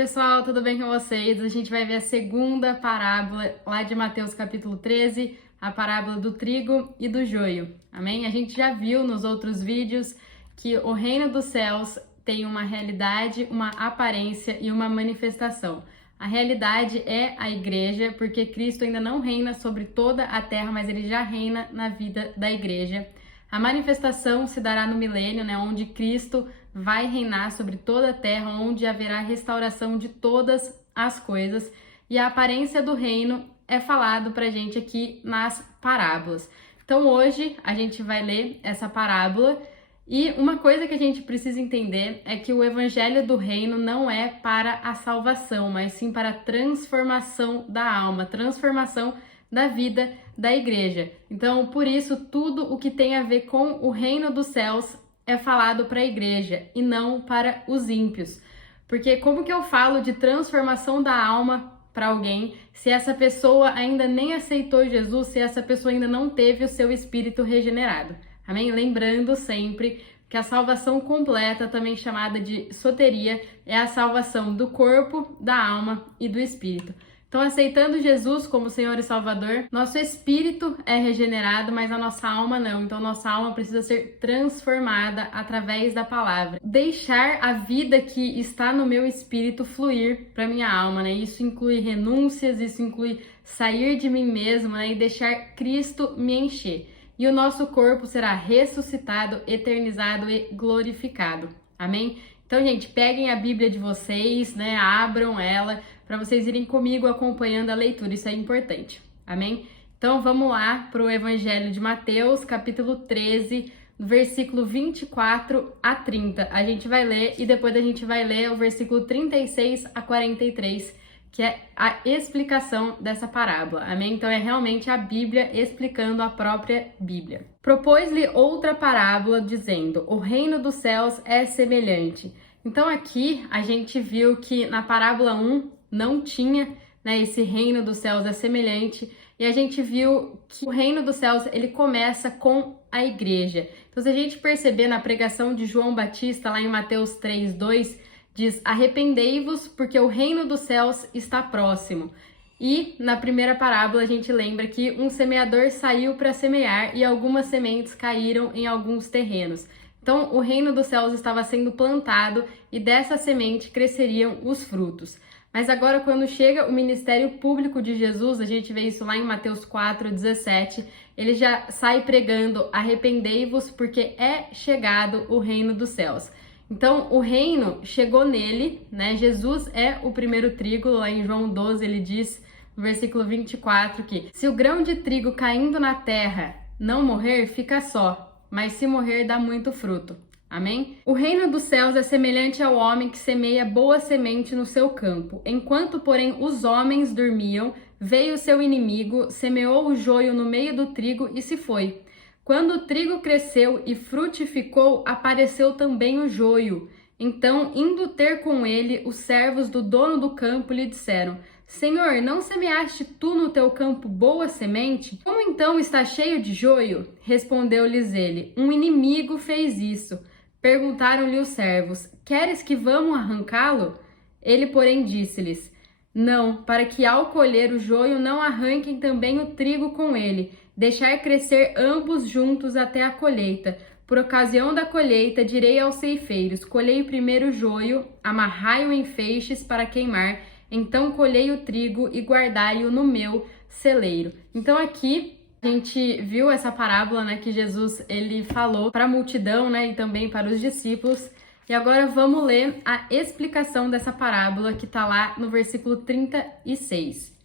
pessoal, tudo bem com vocês? A gente vai ver a segunda parábola lá de Mateus capítulo 13, a parábola do trigo e do joio, amém? A gente já viu nos outros vídeos que o reino dos céus tem uma realidade, uma aparência e uma manifestação. A realidade é a igreja, porque Cristo ainda não reina sobre toda a terra, mas ele já reina na vida da igreja. A manifestação se dará no milênio, onde Cristo vai reinar sobre toda a terra, onde haverá restauração de todas as coisas. E a aparência do reino é falado pra gente aqui nas parábolas. Então hoje a gente vai ler essa parábola e uma coisa que a gente precisa entender é que o evangelho do reino não é para a salvação, mas sim para a transformação da alma, transformação da vida da igreja. Então, por isso, tudo o que tem a ver com o reino dos céus é falado para a igreja e não para os ímpios. Porque como que eu falo de transformação da alma para alguém se essa pessoa ainda nem aceitou Jesus, se essa pessoa ainda não teve o seu espírito regenerado? Amém? Lembrando sempre que a salvação completa, também chamada de soteria, é a salvação do corpo, da alma e do espírito. Então, aceitando Jesus como Senhor e Salvador, nosso espírito é regenerado, mas a nossa alma não. Então, nossa alma precisa ser transformada através da palavra. Deixar a vida que está no meu espírito fluir para minha alma, Isso inclui renúncias, isso inclui sair de mim mesmo, E deixar Cristo me encher. E o nosso corpo será ressuscitado, eternizado e glorificado. Amém? Então, gente, peguem a Bíblia de vocês, Abram ela, para vocês irem comigo acompanhando a leitura, isso é importante, amém? Então vamos lá para o Evangelho de Mateus, capítulo 13, versículo 24 a 30. A gente vai ler e depois a gente vai ler o versículo 36 a 43, que é a explicação dessa parábola, amém? Então é realmente a Bíblia explicando a própria Bíblia. Propôs-lhe outra parábola, dizendo: o reino dos céus é semelhante. Então aqui a gente viu que na parábola 1 não tinha, esse reino dos céus é semelhante, e a gente viu que o reino dos céus, ele começa com a igreja. Então, se a gente perceber na pregação de João Batista, lá em Mateus 3:2, diz: arrependei-vos, porque o reino dos céus está próximo. E na primeira parábola a gente lembra que um semeador saiu para semear e algumas sementes caíram em alguns terrenos. Então, o reino dos céus estava sendo plantado e dessa semente cresceriam os frutos. Mas agora, quando chega o ministério público de Jesus, a gente vê isso lá em Mateus 4:17, ele já sai pregando: arrependei-vos, porque é chegado o reino dos céus. Então, o reino chegou nele, Jesus é o primeiro trigo. Lá em João 12, ele diz, no versículo 24, que se o grão de trigo caindo na terra não morrer, fica só, mas se morrer, dá muito fruto. Amém? O reino dos céus é semelhante ao homem que semeia boa semente no seu campo. Enquanto, porém, os homens dormiam, veio o seu inimigo, semeou o joio no meio do trigo e se foi. Quando o trigo cresceu e frutificou, apareceu também o joio. Então, indo ter com ele, os servos do dono do campo lhe disseram: Senhor, não semeaste tu no teu campo boa semente? Como então está cheio de joio? Respondeu-lhes ele: um inimigo fez isso. Perguntaram-lhe os servos: queres que vamos arrancá-lo? Ele, porém, disse-lhes: não, para que ao colher o joio não arranquem também o trigo com ele, deixar crescer ambos juntos até a colheita. Por ocasião da colheita, direi aos ceifeiros: colhei primeiro o joio, amarrai-o em feixes para queimar, então colhei o trigo e guardai-o no meu celeiro. Então aqui a gente viu essa parábola, que Jesus ele falou para a multidão, e também para os discípulos. E agora vamos ler a explicação dessa parábola que está lá no versículo 36.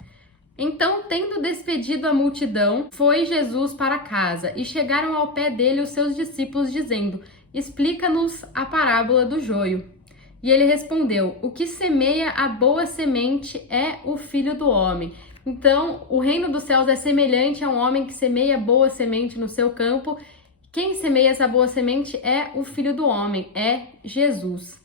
Então, tendo despedido a multidão, foi Jesus para casa, e chegaram ao pé dele os seus discípulos, dizendo: explica-nos a parábola do joio. E ele respondeu: o que semeia a boa semente é o Filho do Homem. Então, o reino dos céus é semelhante a um homem que semeia boa semente no seu campo. Quem semeia essa boa semente é o Filho do Homem, é Jesus.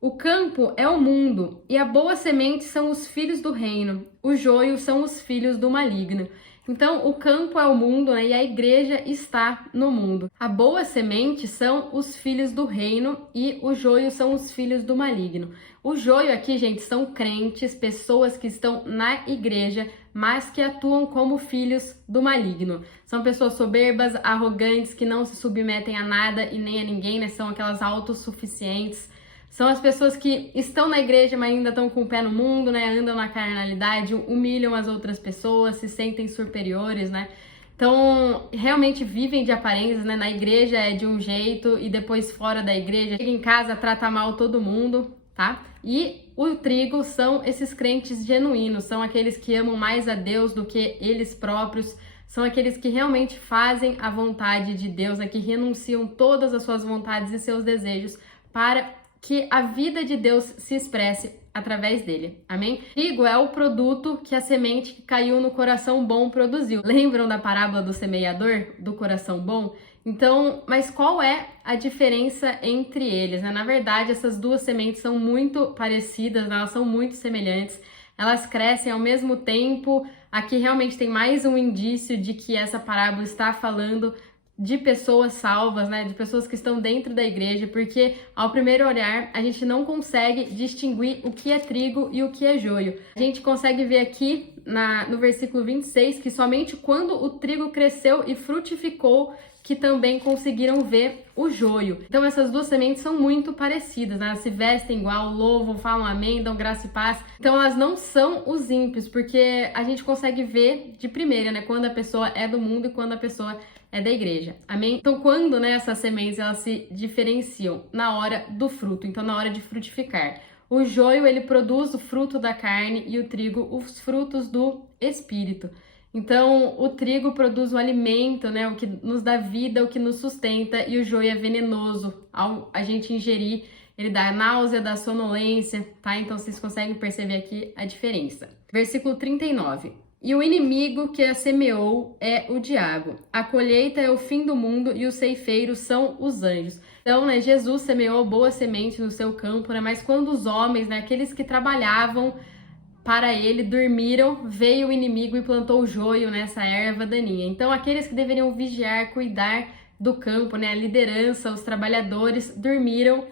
O campo é o mundo, e a boa semente são os filhos do reino, o joio são os filhos do maligno. Então, o campo é o mundo, né? E a igreja está no mundo. A boa semente são os filhos do reino e o joio são os filhos do maligno. O joio aqui, gente, são crentes, pessoas que estão na igreja, mas que atuam como filhos do maligno. São pessoas soberbas, arrogantes, que não se submetem a nada e nem a ninguém, né? São aquelas autossuficientes. São as pessoas que estão na igreja, mas ainda estão com o pé no mundo, né? Andam na carnalidade, humilham as outras pessoas, se sentem superiores, né? Então, realmente vivem de aparências, né? Na igreja é de um jeito e depois fora da igreja, chega em casa, trata mal todo mundo, tá? E o trigo são esses crentes genuínos, são aqueles que amam mais a Deus do que eles próprios, são aqueles que realmente fazem a vontade de Deus, né? Que renunciam todas as suas vontades e seus desejos para que a vida de Deus se expresse através dele, amém? Trigo é o produto que a semente que caiu no coração bom produziu. Lembram da parábola do semeador, do coração bom? Então, mas qual é a diferença entre eles, né? Na verdade, essas duas sementes são muito parecidas, né? Elas são muito semelhantes, elas crescem ao mesmo tempo. Aqui realmente tem mais um indício de que essa parábola está falando de pessoas salvas, né, de pessoas que estão dentro da igreja, porque ao primeiro olhar a gente não consegue distinguir o que é trigo e o que é joio. A gente consegue ver aqui no versículo 26 que somente quando o trigo cresceu e frutificou que também conseguiram ver o joio. Então essas duas sementes são muito parecidas, né? Elas se vestem igual, louvam, falam amém, dão graça e paz. Então elas não são os ímpios, porque a gente consegue ver de primeira, né, quando a pessoa é do mundo e quando a pessoa é da igreja, amém? Então, quando, né, essas sementes, elas se diferenciam na hora do fruto, então na hora de frutificar. O joio, ele produz o fruto da carne e o trigo, os frutos do espírito. Então, o trigo produz o alimento, né, o que nos dá vida, o que nos sustenta, e o joio é venenoso. Ao a gente ingerir, ele dá náusea, dá sonolência, tá? Então, vocês conseguem perceber aqui a diferença. Versículo 39. E o inimigo que a semeou é o diabo. A colheita é o fim do mundo e os ceifeiros são os anjos. Então, né, Jesus semeou boa semente no seu campo, né, mas quando os homens, né, aqueles que trabalhavam para ele, dormiram, veio o inimigo e plantou o joio nessa erva daninha. Então, aqueles que deveriam vigiar, cuidar do campo, né, a liderança, os trabalhadores, dormiram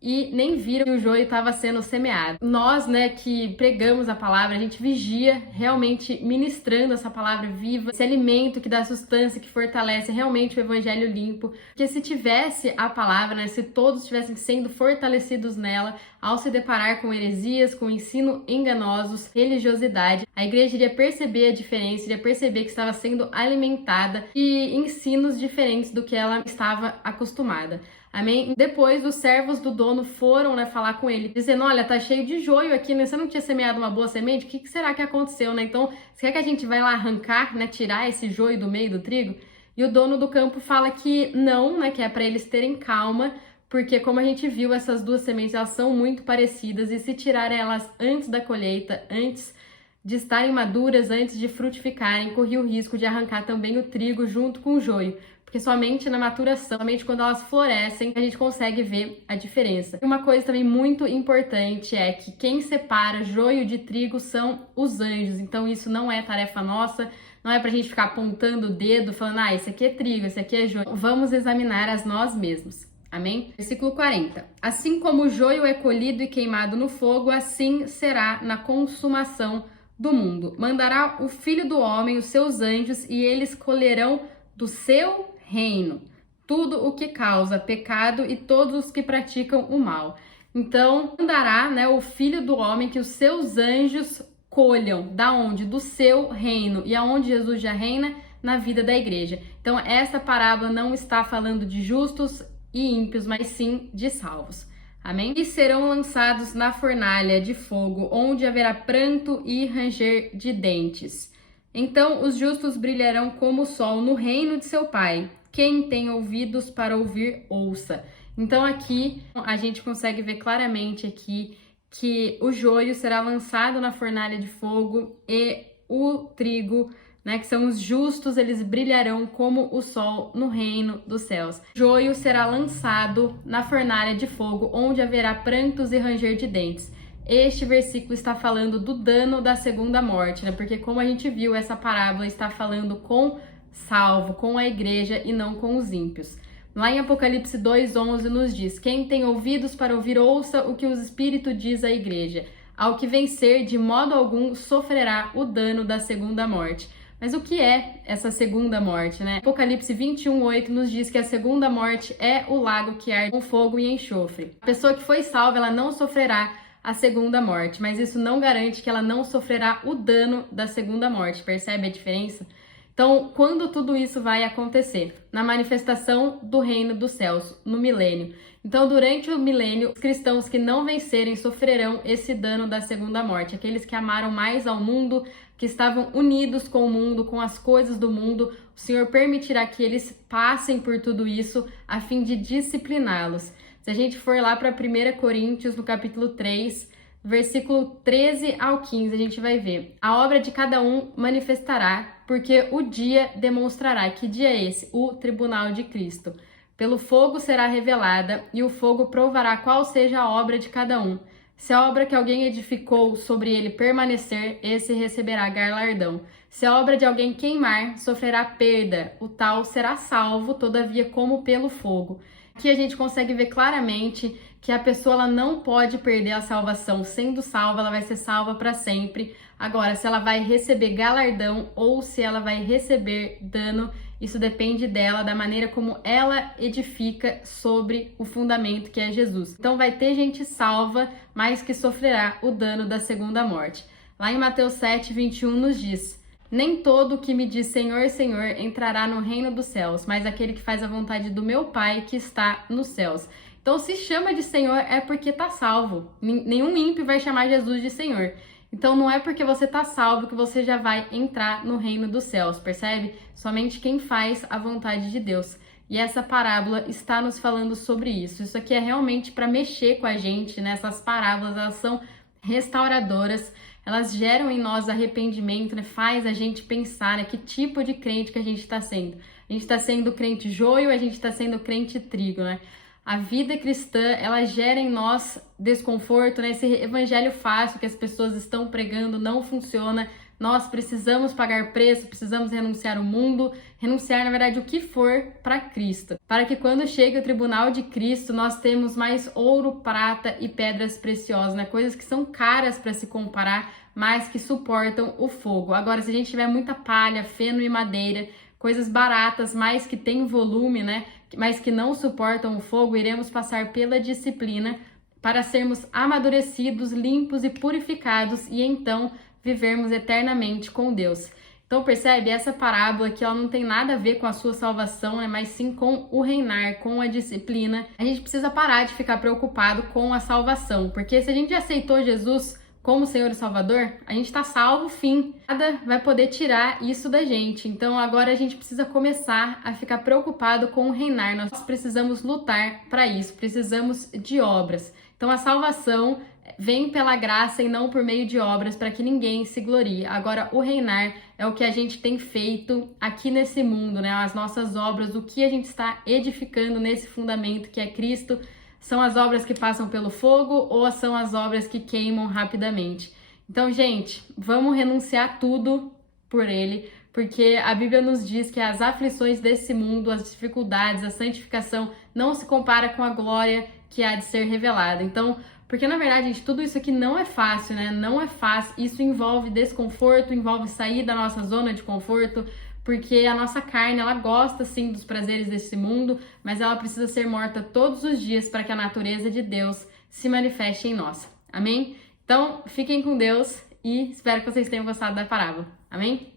e nem viram que o joio estava sendo semeado. Nós, né, que pregamos a palavra, a gente vigia realmente ministrando essa palavra viva, esse alimento que dá sustância, que fortalece realmente o evangelho limpo. Porque se tivesse a palavra, né, se todos estivessem sendo fortalecidos nela, ao se deparar com heresias, com ensino enganosos, religiosidade, a igreja iria perceber a diferença, iria perceber que estava sendo alimentada e ensinos diferentes do que ela estava acostumada. Amém? Depois, os servos do dono foram, né, falar com ele, dizendo, olha, tá cheio de joio aqui, né? Você não tinha semeado uma boa semente? O que será que aconteceu, né? Então, você quer que a gente vai lá arrancar, né, tirar esse joio do meio do trigo? E o dono do campo fala que não, né, que é para eles terem calma, porque como a gente viu, essas duas sementes, elas são muito parecidas e se tirar elas antes da colheita, antes de estarem maduras, antes de frutificarem, corria o risco de arrancar também o trigo junto com o joio. Porque somente na maturação, somente quando elas florescem, a gente consegue ver a diferença. E uma coisa também muito importante é que quem separa joio de trigo são os anjos. Então isso não é tarefa nossa, não é pra gente ficar apontando o dedo, falando, ah, esse aqui é trigo, esse aqui é joio. Vamos examinar as nós mesmos. Amém? Versículo 40. Assim como o joio é colhido e queimado no fogo, assim será na consumação do mundo. Mandará o Filho do Homem, os seus anjos, e eles colherão do seu reino tudo o que causa pecado e todos os que praticam o mal. Então, mandará, né, o Filho do Homem que os seus anjos colham. Da onde? Do seu reino. E aonde Jesus já reina? Na vida da igreja. Então, essa parábola não está falando de justos e ímpios, mas sim de salvos. Amém? E serão lançados na fornalha de fogo, onde haverá pranto e ranger de dentes. Então os justos brilharão como o sol no reino de seu Pai. Quem tem ouvidos para ouvir, ouça. Então aqui a gente consegue ver claramente aqui que o joio será lançado na fornalha de fogo e o trigo, né, que são os justos, eles brilharão como o sol no reino dos céus. O joio será lançado na fornalha de fogo, onde haverá prantos e ranger de dentes. este versículo está falando do dano da segunda morte, né? Porque como a gente viu, essa parábola está falando com salvo, com a igreja e não com os ímpios. Lá em Apocalipse 2:11 nos diz: quem tem ouvidos para ouvir, ouça o que o Espírito diz à igreja. Ao que vencer, de modo algum sofrerá o dano da segunda morte. Mas o que é essa segunda morte, né? Apocalipse 21:8 nos diz que a segunda morte é o lago que arde com fogo e enxofre. A pessoa que foi salva, ela não sofrerá a segunda morte, mas isso não garante que ela não sofrerá o dano da segunda morte. Percebe a diferença? Então, quando tudo isso vai acontecer? Na manifestação do reino dos céus, no milênio. Então, durante o milênio, os cristãos que não vencerem sofrerão esse dano da segunda morte. Aqueles que amaram mais ao mundo, que estavam unidos com o mundo, com as coisas do mundo, o Senhor permitirá que eles passem por tudo isso a fim de discipliná-los. Se a gente for lá para 1 Coríntios, no capítulo 3, versículo 13 ao 15, a gente vai ver: a obra de cada um manifestará, porque o dia demonstrará. Que dia é esse? O tribunal de Cristo. Pelo fogo será revelada, e o fogo provará qual seja a obra de cada um. Se a obra que alguém edificou sobre ele permanecer, esse receberá galardão. Se a obra de alguém queimar, sofrerá perda. O tal será salvo, todavia, como pelo fogo. Aqui a gente consegue ver claramente que a pessoa ela não pode perder a salvação. Sendo salva, ela vai ser salva para sempre. Agora, se ela vai receber galardão ou se ela vai receber dano, isso depende dela, da maneira como ela edifica sobre o fundamento que é Jesus. Então vai ter gente salva, mas que sofrerá o dano da segunda morte. Lá em Mateus 7:21 nos diz: nem todo o que me diz Senhor, Senhor entrará no reino dos céus, mas aquele que faz a vontade do meu Pai que está nos céus. Então, se chama de Senhor é porque está salvo. Nenhum ímpio vai chamar Jesus de Senhor. Então, não é porque você está salvo que você já vai entrar no reino dos céus, percebe? Somente quem faz a vontade de Deus. E essa parábola está nos falando sobre isso. Isso aqui é realmente para mexer com a gente, né? Essas parábolas, elas são restauradoras, elas geram em nós arrependimento, né? Faz a gente pensar, né? Que tipo de crente que a gente está sendo. A gente está sendo crente joio, a gente está sendo crente trigo, né? A vida cristã, ela gera em nós desconforto, né? Esse evangelho fácil que as pessoas estão pregando não funciona. Nós precisamos pagar preço, precisamos renunciar ao mundo, renunciar, na verdade, o que for para Cristo. Para que quando chegue o tribunal de Cristo, nós temos mais ouro, prata e pedras preciosas, né? Coisas que são caras para se comparar, mas que suportam o fogo. Agora, se a gente tiver muita palha, feno e madeira, coisas baratas, mas que têm volume, né? Mas que não suportam o fogo, iremos passar pela disciplina para sermos amadurecidos, limpos e purificados e então vivermos eternamente com Deus. Então percebe, essa parábola aqui ela não tem nada a ver com a sua salvação, né? Mas sim com o reinar, com a disciplina. A gente precisa parar de ficar preocupado com a salvação, porque se a gente já aceitou Jesus como Senhor e Salvador, a gente está salvo, fim. Nada vai poder tirar isso da gente. Então agora a gente precisa começar a ficar preocupado com o reinar. Nós precisamos lutar para isso, precisamos de obras. Então a salvação vem pela graça e não por meio de obras, para que ninguém se glorie. Agora o reinar é o que a gente tem feito aqui nesse mundo, né? As nossas obras, o que a gente está edificando nesse fundamento que é Cristo. São as obras que passam pelo fogo ou são as obras que queimam rapidamente? Então, gente, vamos renunciar tudo por ele, porque a Bíblia nos diz que as aflições desse mundo, as dificuldades, a santificação não se compara com a glória que há de ser revelada. Então, porque na verdade, gente, tudo isso aqui não é fácil, né? Não é fácil. Isso envolve desconforto, envolve sair da nossa zona de conforto, porque a nossa carne, ela gosta sim dos prazeres desse mundo, mas ela precisa ser morta todos os dias para que a natureza de Deus se manifeste em nós. Amém? Então, fiquem com Deus e espero que vocês tenham gostado da parábola. Amém?